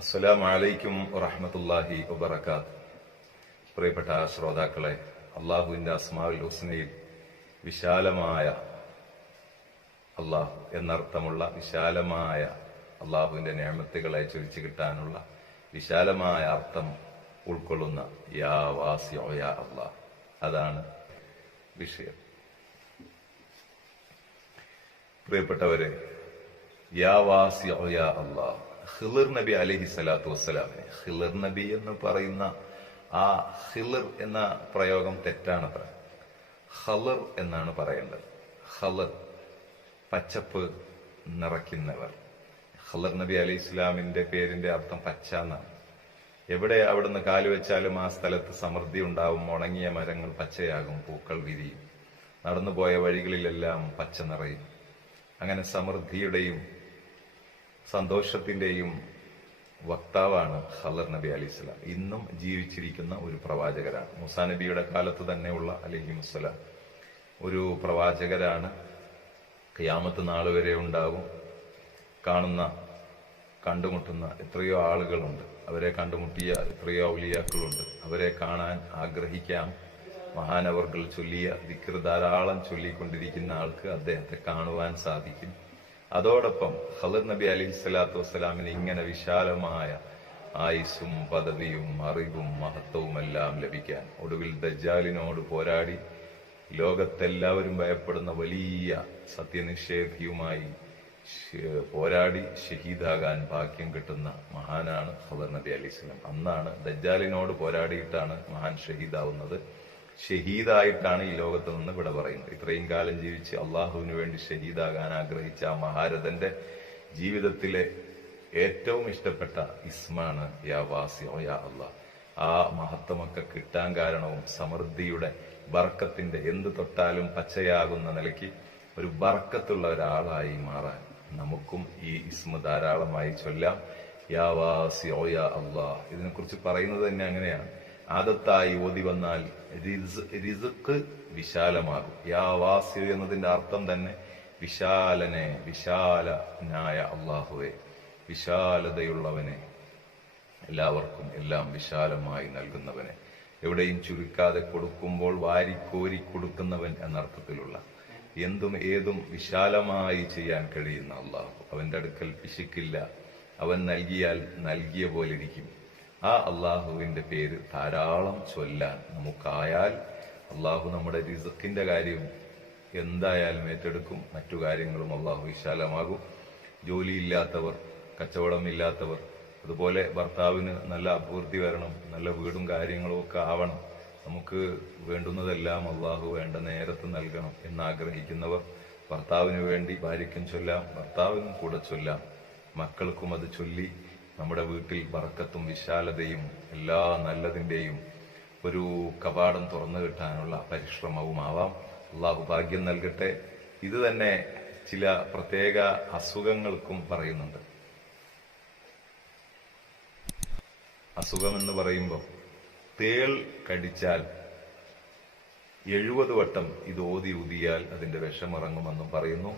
അസ്സലാമു അലൈക്കും വറഹ്മത്തുള്ളാഹി വബറകാത്ത്. പ്രിയപ്പെട്ട ശ്രോതാക്കളെ, അള്ളാഹുവിന്റെ അസ്മാഉൽ ഹുസ്നയിൽ വിശാലമായ അള്ളാഹു എന്നർത്ഥമുള്ള വിശാലമായ അള്ളാഹുവിന്റെ നിഅമത്തുകളെ ചൊരിച്ചു കിട്ടാനുള്ള വിശാലമായ അർത്ഥം ഉൾക്കൊള്ളുന്ന യാ വാസിഉ യാ അല്ലാഹ്, അതാണ് വിഷയം. പ്രിയപ്പെട്ടവരെ, യാ വാസിഉ യാ അല്ലാഹ്, ഖിളിർ നബി അലൈഹി സ്വലാത്തു വസ്സലാമിനെ, ഖിളിർ നബി എന്ന് പറയുന്ന ആ ഖിളിർ എന്ന പ്രയോഗം തെറ്റാണത്ര. ഖളിർ എന്നാണ് പറയേണ്ടത്. ഖളിർ, പച്ചപ്പ് നിറയ്ക്കുന്നവർ. ഖളിർ നബി അലൈഹി ഇസ്ലാമിന്റെ പേരിന്റെ അർത്ഥം പച്ച എന്നാണ്. എവിടെ അവിടുന്ന് കാലുവെച്ചാലും ആ സ്ഥലത്ത് സമൃദ്ധി ഉണ്ടാവും. ഉണങ്ങിയ മരങ്ങൾ പച്ചയാകും, പൂക്കൾ വിരിയും, നടന്നുപോയ വഴികളിലെല്ലാം പച്ച നിറയും. അങ്ങനെ സമൃദ്ധിയുടെയും സന്തോഷത്തിന്റെയും വക്താവാണ് ഖളിർ നബി അലൈഹി സ്വലാം. ഇന്നും ജീവിച്ചിരിക്കുന്ന ഒരു പ്രവാചകരാണ്. മൂസാ നബിയുടെ കാലത്ത് തന്നെയുള്ള അലൈഹിമുസ്സലാം ഒരു പ്രവാചകരാണ്. ഖിയാമത്ത് നാൾ വരെ ഉണ്ടാവും. കണ്ടുമുട്ടുന്ന എത്രയോ ആളുകളുണ്ട്. അവരെ കണ്ടുമുട്ടിയ എത്രയോ ഔലിയാക്കളുണ്ട്. അവരെ കാണാൻ ആഗ്രഹിക്കാം. മഹാനവർകൾ ചൊല്ലിയ ദിക്ർ ധാരാളം ചൊല്ലിക്കൊണ്ടിരിക്കുന്ന ആൾക്ക് അദ്ദേഹത്തെ കാണുവാൻ സാധിക്കും. അതോടൊപ്പം ഖളിർ നബി അലൈഹി സ്വലാത്തു വസ്സലാമിന് ഇങ്ങനെ വിശാലമായ ആയുസ്സും പദവിയും അറിവും മഹത്വവും എല്ലാം ലഭിക്കാൻ, ഒടുവിൽ ദജ്ജാലിനോട് പോരാടി ലോകത്തെല്ലാവരും ഭയപ്പെടുന്ന വലിയ സത്യനിഷേധിയുമായി പോരാടി ഷഹീദാകാൻ ഭാഗ്യം കിട്ടുന്ന മഹാനാണ് ഖളിർ നബി അലൈഹി സ്വലാം. അന്നാണ് ദജ്ജാലിനോട് പോരാടിയിട്ടാണ് മഹാൻ ഷഹീദാവുന്നത്. ഷഹീദായിട്ടാണ് ഈ ലോകത്ത് നിന്ന് വിട പറയുന്നത്. ഇത്രയും കാലം ജീവിച്ച് അള്ളാഹുവിന് വേണ്ടി ഷഹീദാകാൻ ആഗ്രഹിച്ച ആ മഹാരഥന്റെ ജീവിതത്തിലെ ഏറ്റവും ഇഷ്ടപ്പെട്ട ഇസ്മാണ് യാ വാസിഉ യാ അല്ലാഹ്. ആ മഹത്വമൊക്കെ കിട്ടാൻ കാരണവും സമൃദ്ധിയുടെ ബർക്കത്തിന്റെ, എന്ത് തൊട്ടാലും പച്ചയാകുന്ന നിലയ്ക്ക് ഒരു ബർക്കത്തുള്ള ഒരാളായി മാറാൻ നമുക്കും ഈ ഇസ്മ ധാരാളമായി ചൊല്ലാം. യാ വാസിഉ യാ അല്ലാഹ്, ഇതിനെക്കുറിച്ച് പറയുന്നത് തന്നെ അങ്ങനെയാണ്. ആദത്തായി ഓതി വന്നാൽ റിസ്ഖ് വിശാലമാകും. യാ വാസിഉ എന്നതിന്റെ അർത്ഥം തന്നെ വിശാലനെ, വിശാലനായ അള്ളാഹുവെ, വിശാലതയുള്ളവനെ, എല്ലാവർക്കും എല്ലാം വിശാലമായി നൽകുന്നവനെ, എവിടെയും ചുരുക്കാതെ കൊടുക്കുമ്പോൾ വാരിക്കോരി കൊടുക്കുന്നവൻ എന്നർത്ഥത്തിലുള്ള എന്തും ഏതും വിശാലമായി ചെയ്യാൻ കഴിയുന്ന അള്ളാഹു. അവന്റെ അടുക്കൽ പിശുക്കില്ല. അവൻ നൽകിയാൽ നൽകിയ പോലെ ഇരിക്കും. ആ അള്ളാഹുവിന്റെ പേര് ധാരാളം ചൊല്ലാൻ നമുക്കായാൽ അള്ളാഹു നമ്മുടെ റിസ്ഖിന്റെ കാര്യം എന്തായാലും ഏറ്റെടുക്കും. മറ്റു കാര്യങ്ങളും അള്ളാഹു വിശാലമാകും. ജോലിയില്ലാത്തവർ, കച്ചവടമില്ലാത്തവർ, അതുപോലെ ഭർത്താവിന് നല്ല അഭിവൃദ്ധി വരണം, നല്ല വീടും കാര്യങ്ങളും ഒക്കെ ആവണം, നമുക്ക് വേണ്ടുന്നതെല്ലാം അള്ളാഹു വേണ്ട നേരത്ത് നൽകണം എന്നാഗ്രഹിക്കുന്നവർ ഭർത്താവിന് വേണ്ടി ഭാര്യയ്ക്കും ചൊല്ലാം, ഭർത്താവിനും കൂടെ ചൊല്ലാം, മക്കൾക്കും അത് ചൊല്ലി നമ്മുടെ വീട്ടിൽ ബർക്കത്തും വിശാലതയും എല്ലാ നല്ലതിന്റെയും ഒരു കവാടം തുറന്നു കിട്ടാനുള്ള പരിശ്രമവുമാവാം. അള്ളാഹു ഭാഗ്യം നൽകട്ടെ. ഇത് തന്നെ ചില പ്രത്യേക അസുഖങ്ങൾക്കും പറയുന്നുണ്ട്. അസുഖമെന്ന് പറയുമ്പോൾ തേൾ കടിച്ചാൽ 70 വട്ടം ഇത് ഓതി ഊതിയാൽ അതിന്റെ വിഷമിറങ്ങുമെന്നും പറയുന്നു.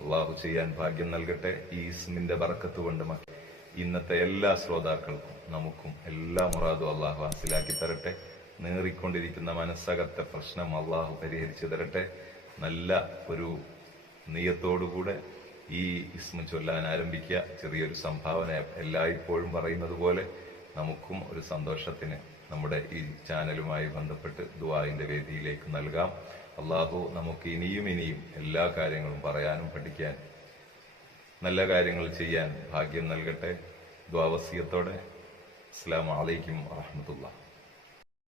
അള്ളാഹു ചെയ്യാൻ ഭാഗ്യം നൽകട്ടെ. ഈ ഇസ്മിന്റെ ബർക്കത്ത് കൊണ്ട് ഇന്നത്തെ എല്ലാ ശ്രോതാക്കൾക്കും നമുക്കും എല്ലാ മുറാദും അള്ളാഹു ഹാസിലാക്കി തരട്ടെ. നേറിക്കൊണ്ടിരിക്കുന്ന മനസ്സകത്തെ പ്രശ്നം അള്ളാഹു പരിഹരിച്ചു തരട്ടെ. നല്ല ഒരു നിയത്തോടുകൂടെ ഈ ഇസ്മ ചൊല്ലാൻ ആരംഭിക്കുക. ചെറിയൊരു സംഭാവന എല്ലായ്പ്പോഴും പറയുന്നത് പോലെ നമുക്കും ഒരു സന്തോഷത്തിന് നമ്മുടെ ഈ ചാനലുമായി ബന്ധപ്പെട്ട് ദുആഇന്റെ വേദിയിലേക്ക് നൽകാം. അള്ളാഹു നമുക്ക് ഇനിയും എല്ലാ കാര്യങ്ങളും പറയാനും പഠിക്കാൻ, നല്ല കാര്യങ്ങൾ ചെയ്യാൻ ഭാഗ്യം നൽകട്ടെ. ദുആ വസിയത്തോടെ അസ്സലാമു അലൈക്കും വറഹ്മത്തുള്ളാഹി.